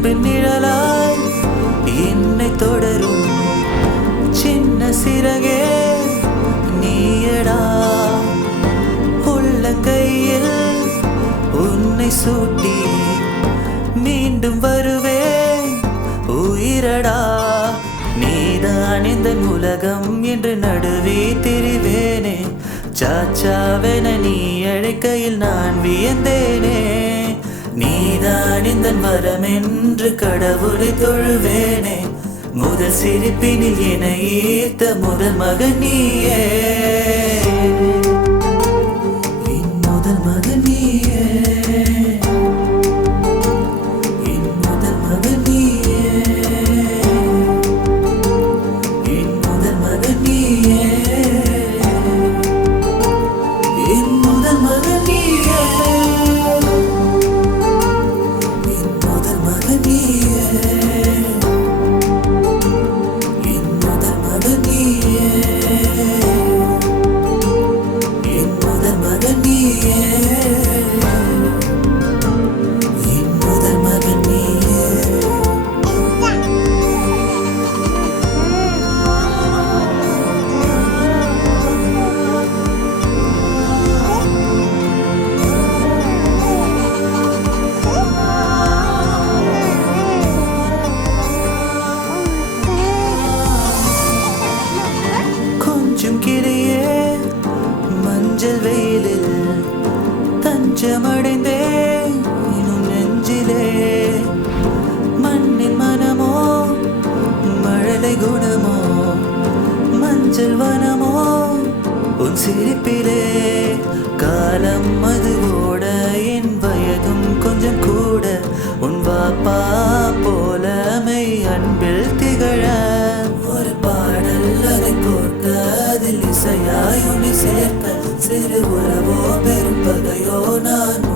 அன்பின் நிழலாய் என்னை தொடரும் சின்ன சிறகே நீயடா. உள்ளங்கையில் உன்னை சூட்டி மீண்டும் வருவேன் உயிரடா. நீதான் இந்த உலகம் என்று நடுவே திரிவேனே. சாச்சாவென நீ அழைக்கையில் நான் வியந்தேனே. நீதான் இந்த வரம் என்று கடவுளை தொழுவேனே. முதல் சிரிப்பினில் என ஈர்த்த முதல் மகன் நீயே. என் முதல் மகன் நீயே. என் முதல் மகன் நீயே. என் முதல் மகன் நீயே. என் முதல் மகன் நீயே. என் முதல் மகன் நீயே. என் முதல் மகன் நீயே. என் முதல் மகன் நீயே. என் முதல் மகன் நீயே. கொஞ்சம் கிளியே மஞ்சள் வெயிலில் தஞ்சமடைந்தேன் இன்னும் நெஞ்சிலே. மண்ணின் மனமோ மழலை குணமோ மஞ்சள் வனமோ உன் சிரிப்பிலே. காலம் அது ஓட என் வயதும் கொஞ்சம் கூட. உன் வாப்பா போலமை அன்பில் திகழ ஒரு பாடல் அதை கோர்க்க அதில் இசையாய் உன்னை சேர்க்க. சிறு உறவோ பெரும் பகையோ நான்